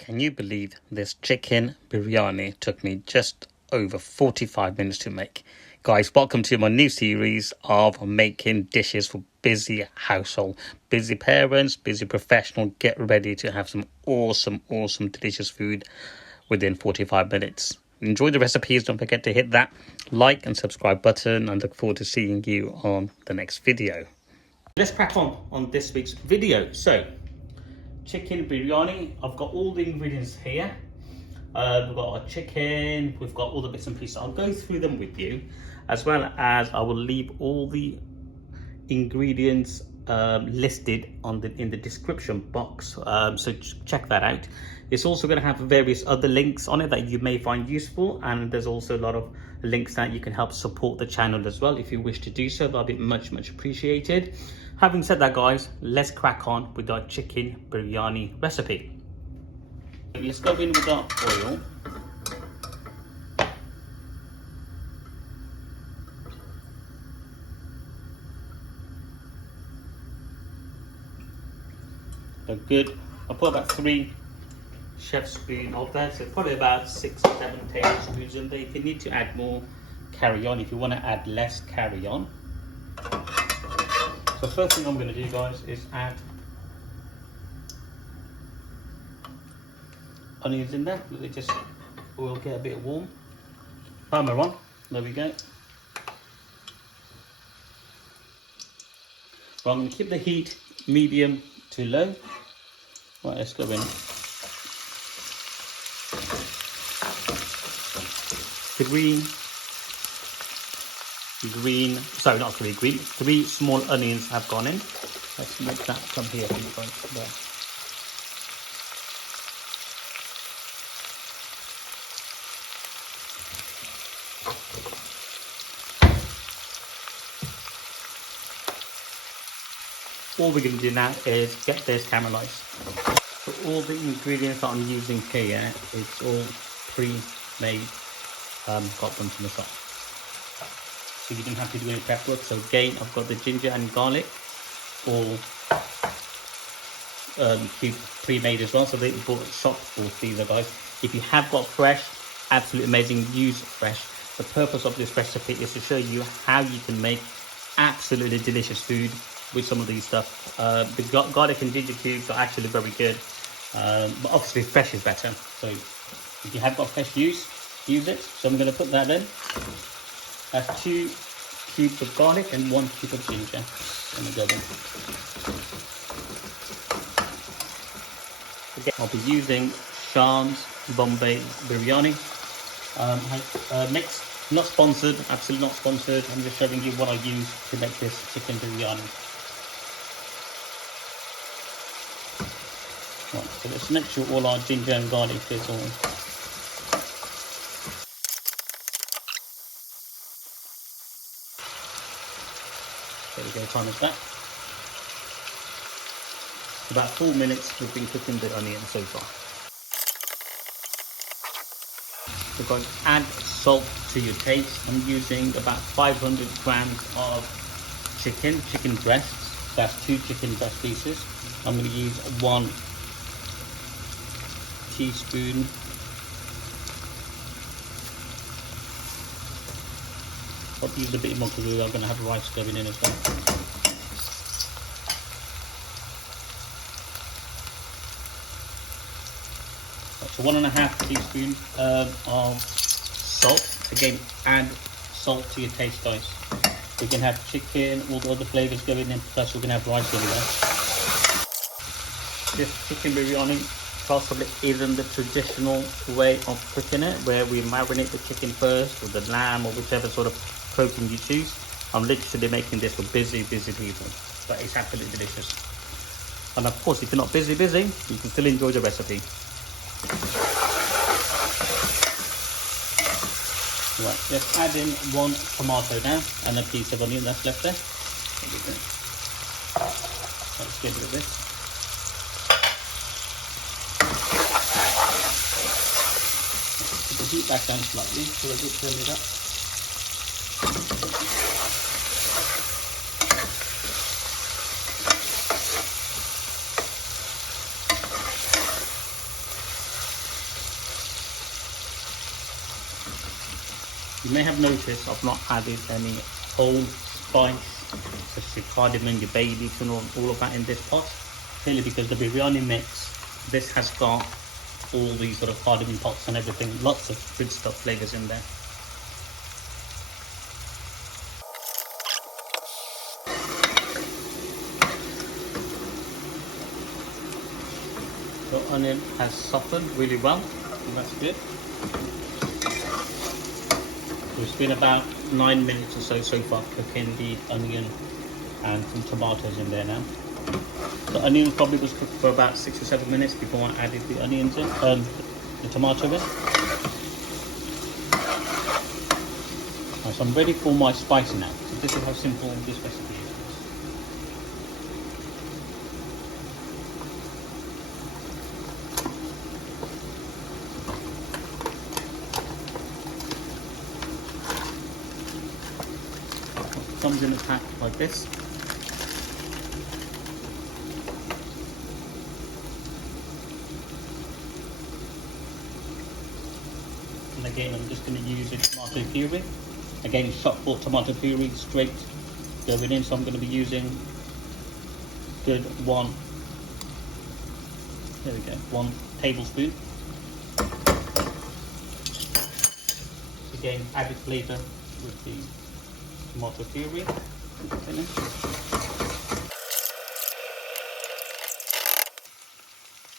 Can you believe this chicken biryani took me just over 45 minutes to make? Guys, welcome to my new series of making dishes for busy household. Busy parents, busy professional, get ready to have some awesome, delicious food within 45 minutes. Enjoy the recipes. Don't forget to hit that like and subscribe button and look forward to seeing you on the next video. Let's crack on this week's video. So, chicken biryani. I've got all the ingredients here. We've got our chicken, we've got all the bits and pieces. I'll go through them with you, as well as I will leave all the ingredients listed in the description box, so check that out. It's also going to have various other links on it that you may find useful, and there's also a lot of links that you can help support the channel as well. If you wish to do so, that'll be much appreciated. Having said that, guys, let's crack on with our chicken biryani recipe. Let's go in with our oil. So good. I'll put about 3 chef's spoons of that, so probably about 6 or 7 tablespoons in there. If you need to add more, carry on. If you want to add less, carry on. So first thing I'm going to do, guys, is add onions in there. They just will get a bit warm. Timer on. There we go. Right, I'm going to keep the heat medium to low. Right, let's go in. 3 small onions have gone in. Let's make that come here. There. All we're going to do now is get this caramelized. So all the ingredients that I'm using here, it's all pre-made, got them from the shop. So you don't have to do any prep work. So again, I've got the ginger and garlic all pre-made as well. So they bought shop for these, guys. If you have got fresh, absolutely amazing, use fresh. The purpose of this recipe is to show you how you can make absolutely delicious food with some of these stuff. The garlic and ginger cubes are actually very good, but obviously fresh is better. So if you have got fresh, use it. So I'm going to put that in. That's 2 cubes of garlic and 1 cube of ginger. I'm going to go in. Again, I'll be using Shan Bombay Biryani mix. Not sponsored, absolutely not sponsored. I'm just showing you what I use to make this chicken biryani. Right, so let's make sure all our ginger and garlic is all. There we go, time is back. About 4 minutes we've been cooking the onion so far. We're going to add salt to your taste. I'm using about 500 grams of chicken breasts. That's 2 chicken breast pieces. I'm going to use 1 teaspoon I'll use a bit more because we are going to have rice going in as well. So 1.5 teaspoons of salt. Again, add salt to your taste, guys. We can have chicken, all the other flavours going in, plus we're going to have rice in there. This chicken biryani possibly isn't the traditional way of cooking it, where we marinate the chicken first, or the lamb, or whichever sort of protein you choose. I'm literally making this for busy people, but it's absolutely delicious. And of course, if you're not busy, you can still enjoy the recipe. Right, let's add in 1 tomato now, and a piece of onion that's left there. There we go. Let's get rid of this. Put the heat back down slightly so I can turn it up. You may have noticed I've not added any whole spice, such as your cardamom, your bay leaf and all of that in this pot. Clearly because the biryani mix, this has got all these sort of cardamom pots and everything, lots of good stuff, flavours in there. The onion has softened really well, and that's good. It's been about 9 minutes or so far cooking the onion and some tomatoes in there now. The onion probably was cooked for about 6 or 7 minutes before I added the onions in, the tomato in. Right, so I'm ready for my spice now. So this is how simple this recipe is. Comes in a pack like this. And again, I'm just going to use a tomato puree. Again, shop bought tomato puree straight going in, so I'm going to be using good 1 tablespoon. Again, added flavour with the tomato puree.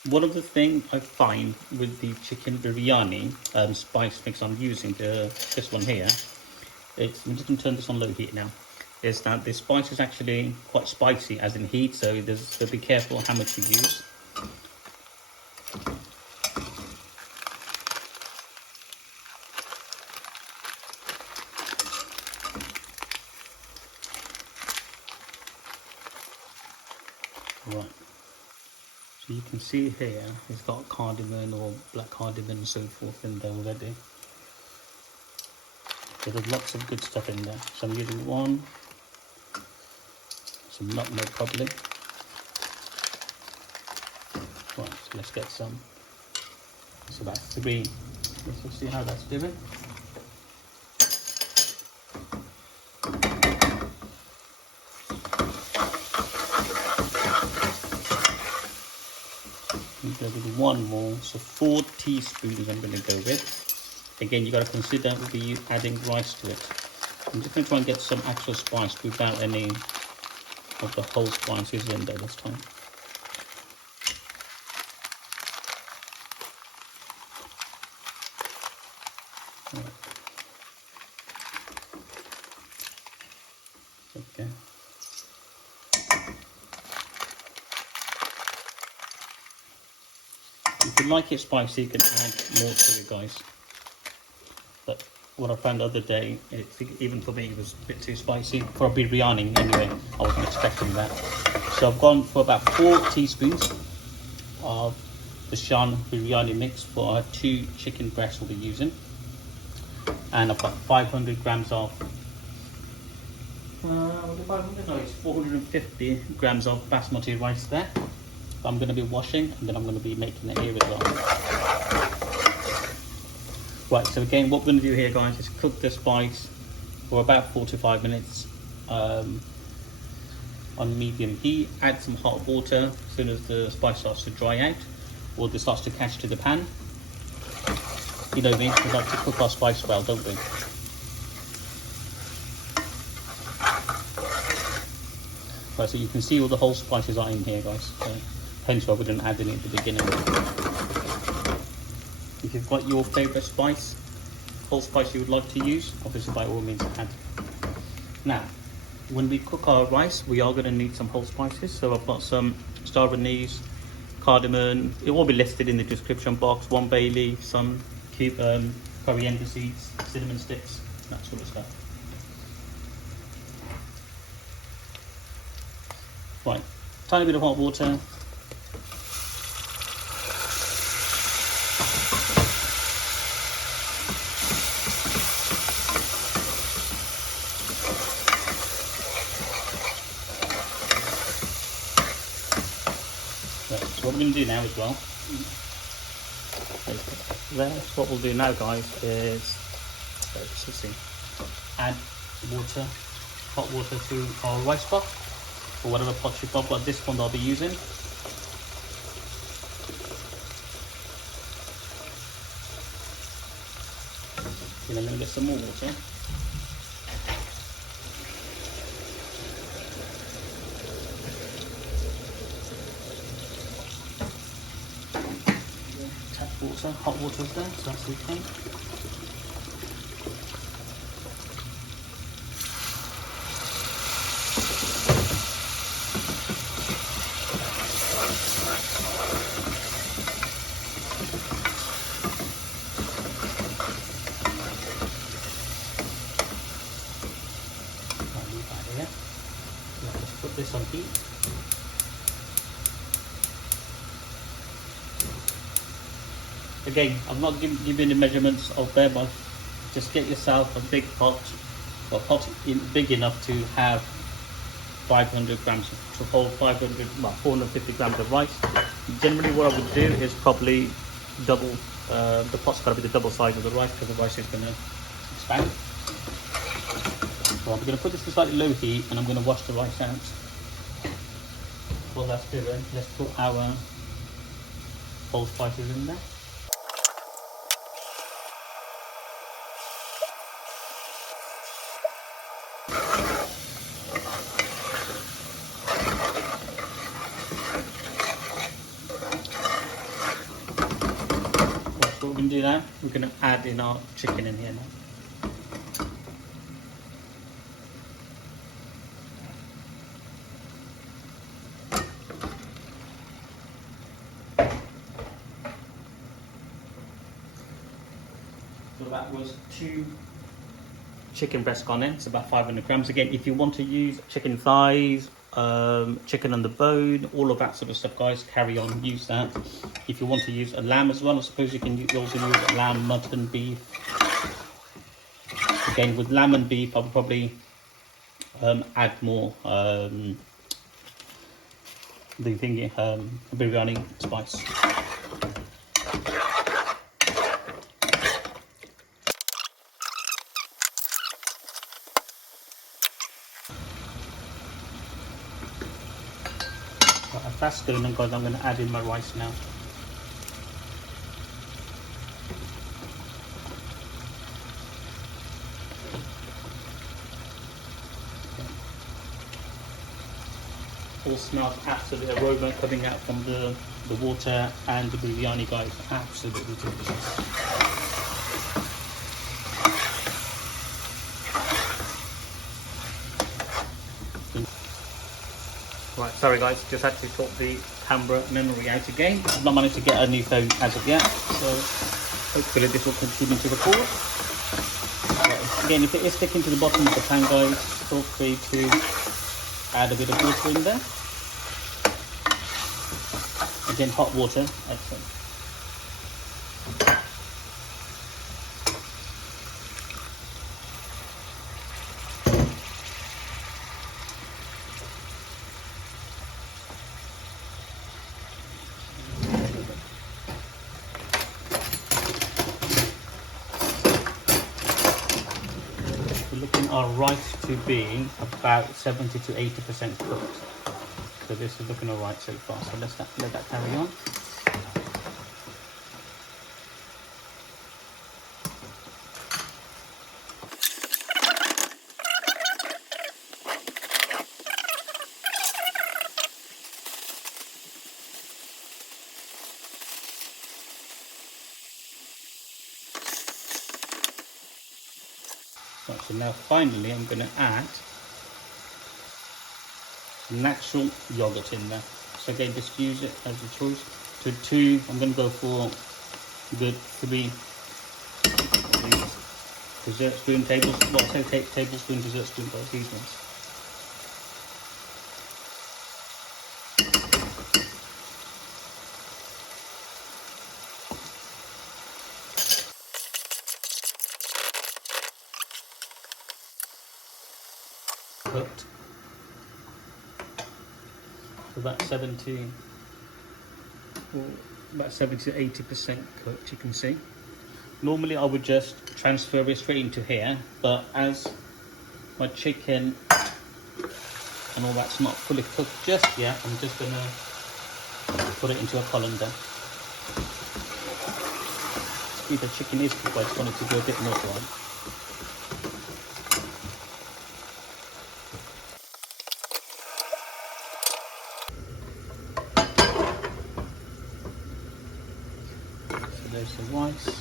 One of the things I find with the chicken biryani spice mix I'm using, this one here, I'm just going to turn this on low heat now, is that the spice is actually quite spicy as in heat, so be careful how much you use. Right, so you can see here it's got cardamom or black cardamom and so forth in there already. So there's lots of good stuff in there. So I'm using some nutmeg probably. Right, so let's get some. It's about 3. Let's see how that's doing. Go with 1 more, so 4 teaspoons I'm going to go with. Again, you got to consider we'll be adding rice to it. I'm just going to try and get some actual spice without any of the whole spices in there this time. Right. Okay. If you like it spicy, you can add more to it, guys. But what I found the other day, even for me, it was a bit too spicy for a biryani anyway. I wasn't expecting that. So I've gone for about 4 teaspoons of the Shan Biryani mix for our 2 chicken breasts we'll be using. And I've got 500 grams of, it's 450 grams of basmati rice there. I'm going to be washing, and then I'm going to be making it here as well. Right, so again, what we're going to do here, guys, is cook the spice for about 4 to 5 minutes on medium heat. Add some hot water as soon as the spice starts to dry out, or it starts to catch to the pan. You know me, we like to cook our spice well, don't we? Right, so you can see all the whole spices are in here, guys. So, hence why we didn't add any at the beginning. If you've got your favourite spice, whole spice you would like to use, obviously by all means add. Now, when we cook our rice, we are going to need some whole spices. So I've got some star anise, cardamom. It will be listed in the description box. 1 bay leaf, some coriander seeds, cinnamon sticks, that sort of stuff. Right, tiny bit of hot water. So what we're going to do now as well, what we'll do now, guys, is So see, add water, hot water to our rice pot or whatever pot you've got, but this one I'll be using. And I'm going to get some more water. Tap water, hot water is there, so that's okay. Let's put this on heat. Again, I'm not giving the measurements of there, but just get yourself a big pot, or pot big enough to have 500 grams, to hold 450 grams of rice. Generally what I would do is probably double, the pot's got to be the double size of the rice because the rice is going to expand. So I'm going to put this to slightly low heat and I'm going to wash the rice out. While that's doing, let's put our whole spices in there. What we're going to do now, we're going to add in our chicken in here now. So that was 2 chicken breasts gone in, it's about 500 grams. Again, if you want to use chicken thighs, chicken on the bone, all of that sort of stuff, guys, carry on, use that. If you want to use a lamb as well, I suppose you can also use lamb, mutton, beef. Again, with lamb and beef, I'll probably add more the thingy, biryani spice. As that's going on, guys, I'm going to add in my rice now. All smells absolutely aroma coming out from the water and the biryani, guys, absolutely delicious. Right, sorry guys, just had to sort the camera memory out again. I've not managed to get a new phone as of yet, so hopefully this will continue to record. Right, again, if it is sticking to the bottom of the pan, guys, feel free to add a bit of water in there. Again, hot water, excellent. We're looking our rice to be about 70 to 80% cooked. So this is looking alright so far. So let's let that carry on. So now finally I'm going to add natural yogurt in there. So again, just use it as a choice. To 2, I'm going to go for good 3 dessert spoon tablespoon, well, I say tablespoon, dessert spoon, but these ones. Cooked. About 70 to 80% cooked, you can see. Normally I would just transfer it straight into here, but as my chicken and all that's not fully cooked just yet, I'm just gonna put it into a colander. The chicken is cooked, I just want it to go a bit more dry. So there's the rice.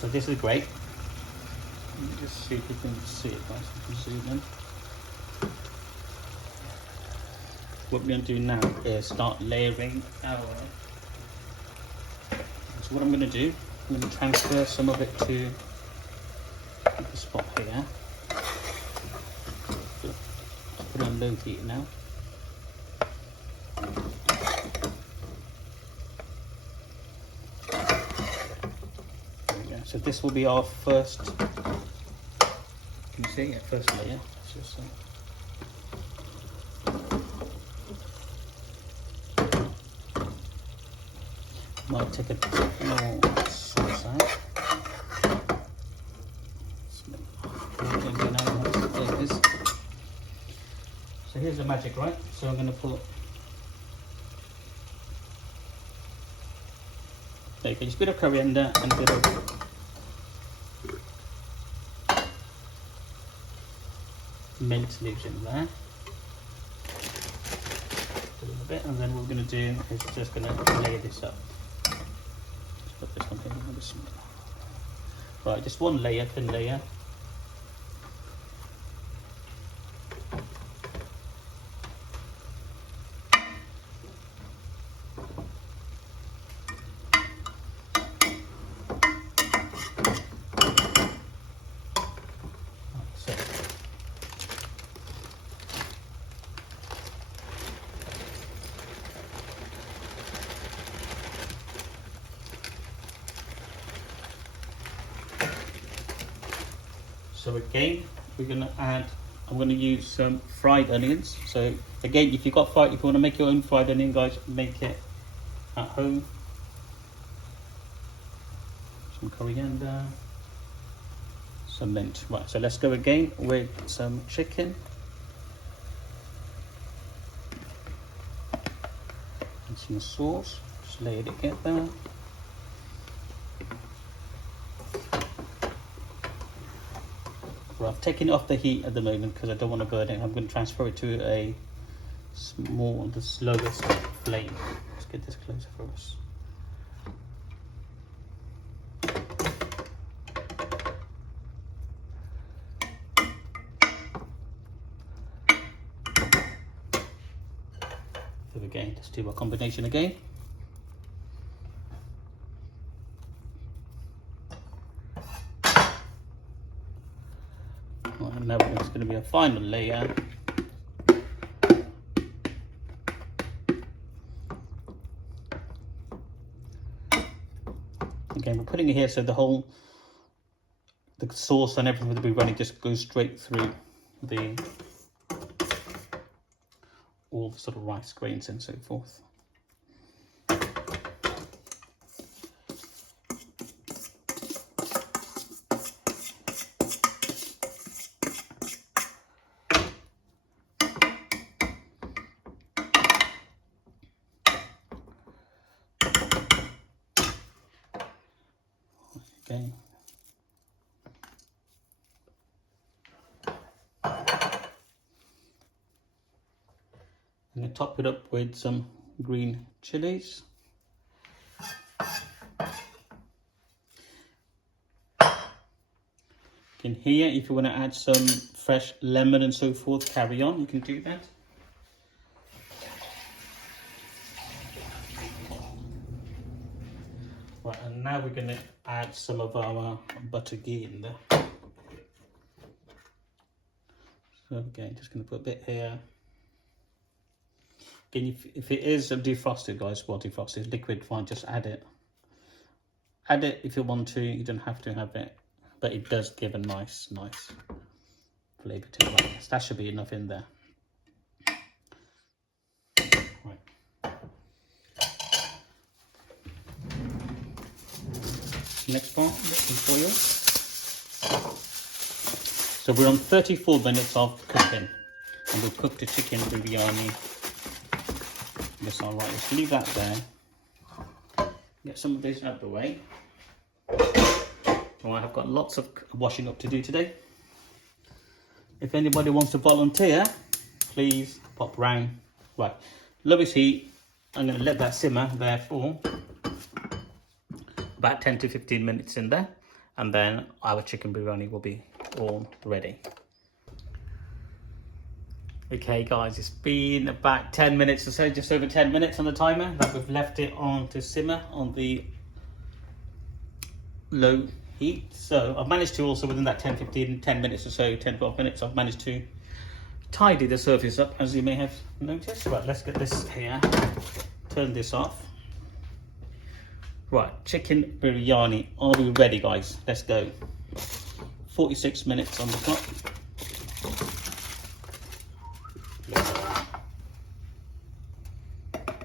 So this is great. Let me just see if you can see it, guys. You can zoom in. What we're going to do now is start layering our. So what I'm going to do, I'm going to transfer some of it to the spot here. Put it on low heat now. So this will be our first. Can you see it? First layer. It's just, might take a bit more sauce out. So here's the magic, right? So I'm going to put. There you go, just a bit of coriander and a bit of mint leaves in there. A little bit, and then what we're going to do is just going to layer this up. Just put this one here. Right, just one layer, thin layer. So again, we're going to add, I'm going to use some fried onions. So again, if you want to make your own fried onion, guys, make it at home. Some coriander, some mint. Right, so let's go again with some chicken. And some sauce, just lay it together. I've taken it off the heat at the moment because I don't want to burn it. I'm going to transfer it to a the slowest flame. Let's get this closer for us. So again, let's do our combination again. And now it's going to be a final layer. Again, we're putting it here so the sauce and everything will be running, just goes straight through all the sort of rice grains and so forth. Okay. I'm going to top it up with some green chillies. In here, if you want to add some fresh lemon and so forth, carry on, you can do that. Right, and now we're going to add some of our butter ghee in there. So again, just going to put a bit here. Again, if it is defrosted, guys, well, defrosted, liquid, fine, just add it. Add it if you want to, you don't have to have it. but it does give a nice flavour to it. So that should be enough in there. Right. Next part for you. So we're on 34 minutes of cooking, and we've cooked the chicken biryani. That's all right. Let's leave that there. Get some of this out of the way. Oh, I've got lots of washing up to do today. If anybody wants to volunteer, please pop round. Right, low heat. I'm going to let that simmer there for about 10 to 15 minutes in there, and then our chicken biryani will be all ready. Okay guys, it's been about 10 minutes or so, just over 10 minutes on the timer that we've left it on to simmer on the low heat. So I've managed to also, within that 10 minutes or so, 10-12 minutes, I've managed to tidy the surface up, as you may have noticed. Right, let's get this here, turn this off. Right, chicken biryani, are we ready guys? Let's go. 46 minutes on the clock.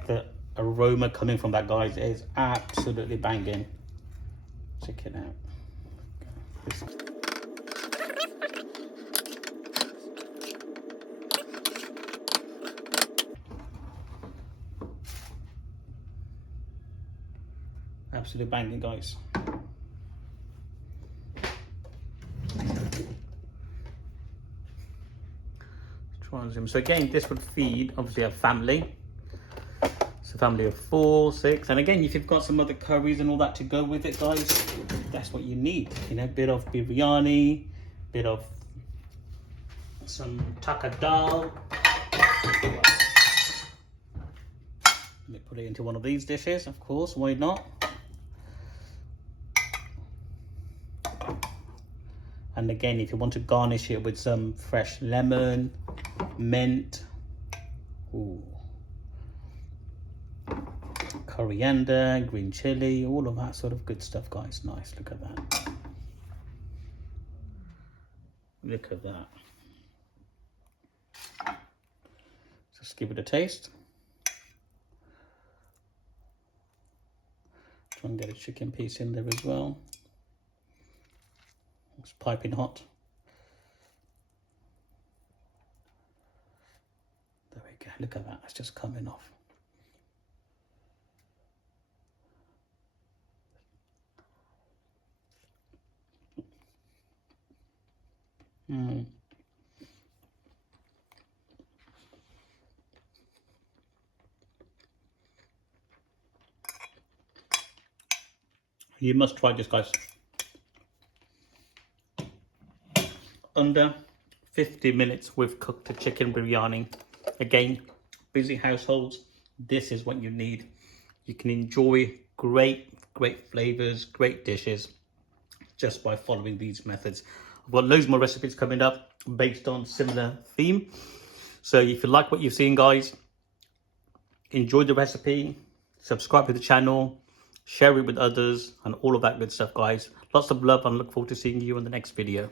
The aroma coming from that, guys, is absolutely banging. Check it out. Absolutely banging, guys. Try and zoom. So again, this would feed obviously a family. It's a family of 4, 6, and again, if you've got some other curries and all that to go with it, guys, that's what you need. You know, a bit of biryani, bit of some taka dal. Let me put it into one of these dishes, of course, why not? And again, if you want to garnish it with some fresh lemon, mint, ooh, coriander, green chilli, all of that sort of good stuff, guys. Nice, look at that. Look at that. Just give it a taste. Try and get a chicken piece in there as well. It's piping hot. There we go, look at that, it's just coming off. You must try this, guys. Under 50 minutes we've cooked the chicken biryani. Again, busy households, this is what you need. You can enjoy great flavors, great dishes just by following these methods. I've got loads more recipes coming up based on similar theme. So if you like what you've seen, guys, enjoy the recipe, subscribe to the channel, share it with others, and all of that good stuff, guys. Lots of love, and look forward to seeing you in the next video.